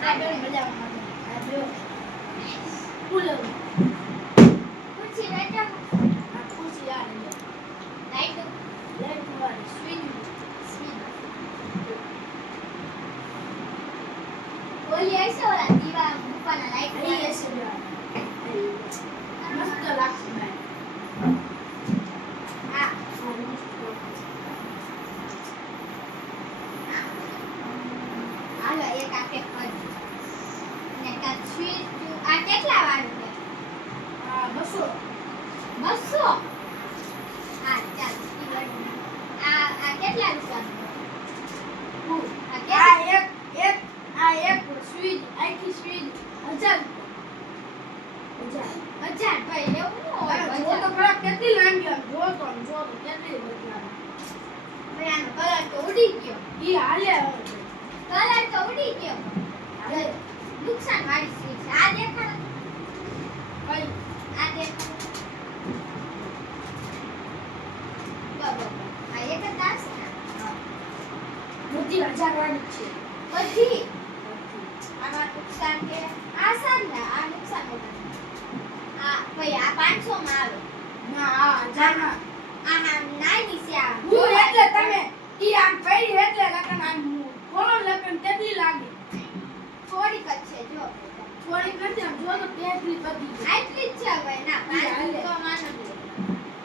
આ બે મજામાં આ જો કુલર ખુરશી બેઠા આ ખુરશી આ લાઈટ વાળી સ્વિચ ઓલી હશે ઓલા દીવા મૂકવાના લાઈટ અહીં હશે મસ્ત લાગશે ભાઈ આ હાલો એક આપે કરી ને કા સ્વીચ આ કેટલા વાળું છે આ 200 200 હા ચાલ આ કેટલા રૂપિયાનું આ એક સ્વિચ આખી સ્વિચ 1000 ભાઈ લેવું ન હોય જો તો ખરા કેટલી લાંબી જો તો કેટલી બધી ભાઈ આનો કલર તો ઉડી ગયો ઈ હાલે કલર તો ઉડી ગયો હાલે નુકસાન વાળી સ્વીચ આ દેખાડો કઈ આ દેખાડો બરાબર આ એક જ દાસ ને બધી 1000 વાળી છે બધી આમાં નુકસાન કે આ સારી આ નુકસાન વગર આ ભાઈ આ 500 માં આવે ના આ 1000 માં આ નાની છે આ હું એટલે તમે ઈ આમ કરી એટલે લગન આમ બોલો લગન કેટલી લાગે થોડીક જ છે જો થોડી નથી આમ જો તો કેટલી બધી છે આટલી જ છે ભાઈ ના 500 માં નથી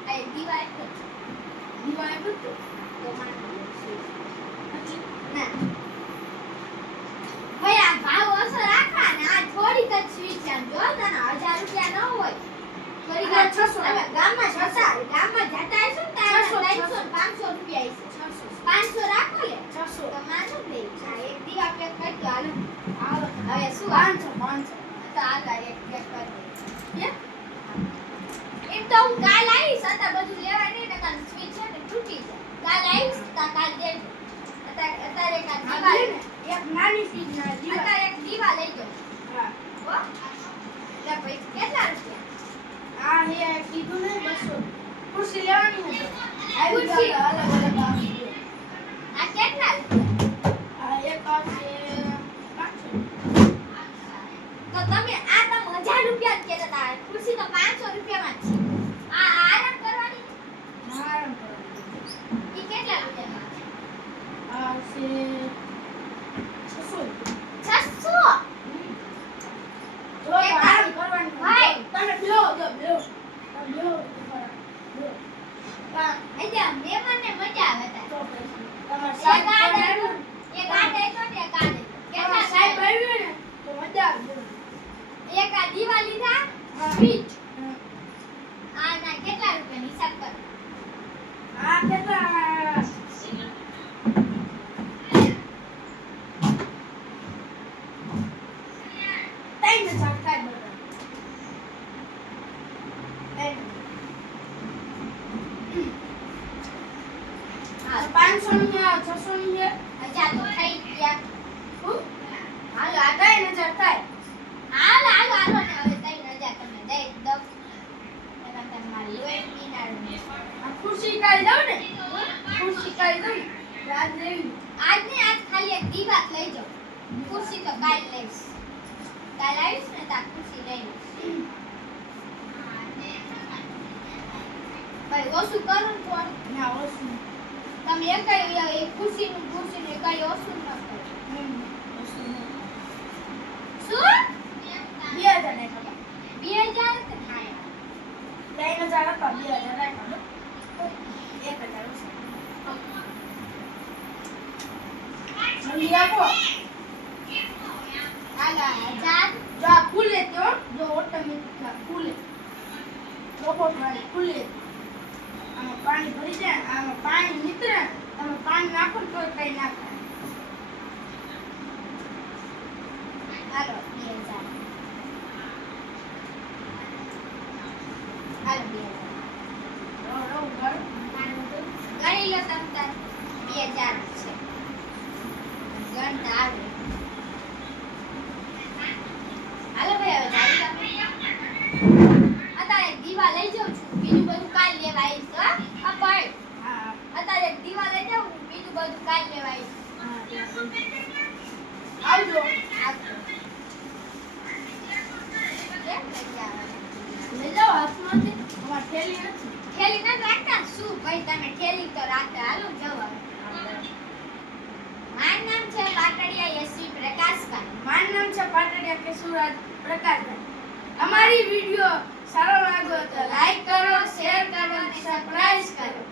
આ દીવાલ છે દીવાય બધું તો માં ના ભાઈ આ ભાવ ઓછો રાખવા ને આ થોડીક જ સ્વીચ છે જો તને 1000 રૂપિયા ન હોય થોડીક આ 600 હવે ગામમાં જતા હશો ને તારે 300 500 રૂપિયા હશે 500 રાખો લે 600 તો માનો દે આ એક દીવા પેક કરી દો હાલો હવે શું 500 તો આગળ એક પેક કરી દે એમ તો હું કાલ આવીશ અત્યારે બધું લેવા નહીં ને કાલ સ્વીચ છે ને તૂટી જાય કાલ આવીશ તો કાલ દેજો અત્યારે કાલ દીવા એક નાની સ્વિચ ના દીવા અત્યારે એક દીવા લઈ જાઓ હા હો લે ભાઈ કેટલા રૂપિયા આ હે કીધું ને 200 ખુરશી લેવાની હતી આવી ખુરશી? ગયો અલગ અલગ આવી ગયો આ કેટલા રૂપિયા આ એક આવશે 500 તો તમે આ તો 1000 રૂપિયા જ કહેતા હતા ખુરશી તો 500 રૂપિયામાં જ છે આ આરામ કરવાની આરામ કરવાનું ઈ કેટલા રૂપિયામાં છે આ આવશે 600 600 જો એક આરામ કરવાની ભાઈ. તમે બેહો જો બેહો તમે બેહો એટલે મહેમાનને મજા આવે તા તો પછી તમાર એક સાહેબ આ આવ્યું એક આ દેખો ને એક આ દેખો કેટલા સાહેબ સાહેબ આવ્યું ને તો મજા આવે એક આ દીવા લીધા હા. સ્વીચ આ ના કેટલા રૂપિયા હિસાબ કર આ કેટલા તૈન હજાર થાય બધા તૈન હા 500 ની 600 ની 1000 તો થઈ ગયા હું હાલો આ 3000 થાય હાલો ને હવે 3000 તમે દઈ દો એમાં તમારે લોહી પીનારું આ ખુરશી કાઢી દઉં ને ખુરશી કાઢી દઉં યાદ લેવી આજ ને આજ ખાલી એક દીવા લઈ જાઓ ખુરશી તો કાલ લઈશ કાલ આવીશ ને તો આ ખુરશી લઈ લઈશ ભાઈ ઓછું કરો ને થોડું ના ઓછું તમે એક ખુરશીનું કઈ ઓછું ન કરો ઓછું શું 2000 ને ખબર 2000 કે થાય 3000 હતા 2000 રાખ્યા 1000 જલ્દી આપો હાલો 1000 જો આ ખુલે તો જો ઓટોમેટિક ખુલે રોબોટ વાળી ખુલે આમાં પાણી ભરી જાય આમાં પાણી નીકળે તમે પાણી નાખો તો કઈ ના થાય હાલો 2000 હાલો 2000 ગણી લો તમ તાર 2000 છે ગણતા આવડે હાલો ભાઈ હવે જારી અત્યારે એક દીવા લઈ જાઉં છું બીજું બધું કાલ લેવા આવીશ હો આ ભાઈ હા અત્યારે એક દીવા લઈ જાઉં બીજું બધું કાલ લેવા આવીશ આવજો આવજો હાથમાં છે અમાર થેલી નથી થેલી ન રાખતા શું ભાઈ તમે થેલી તો રાખતા હાલો જવા મારું નામ છે પાટડિયા યશવી પ્રકાશભાઈ મારું નામ છે પાટડિયા કેશુરાજ પ્રકાશભાઈ અમારી વિડિયો સારો લાગ્યો તો લાઈક કરો શેર કરો અને સબસ્ક્રાઇબ કરો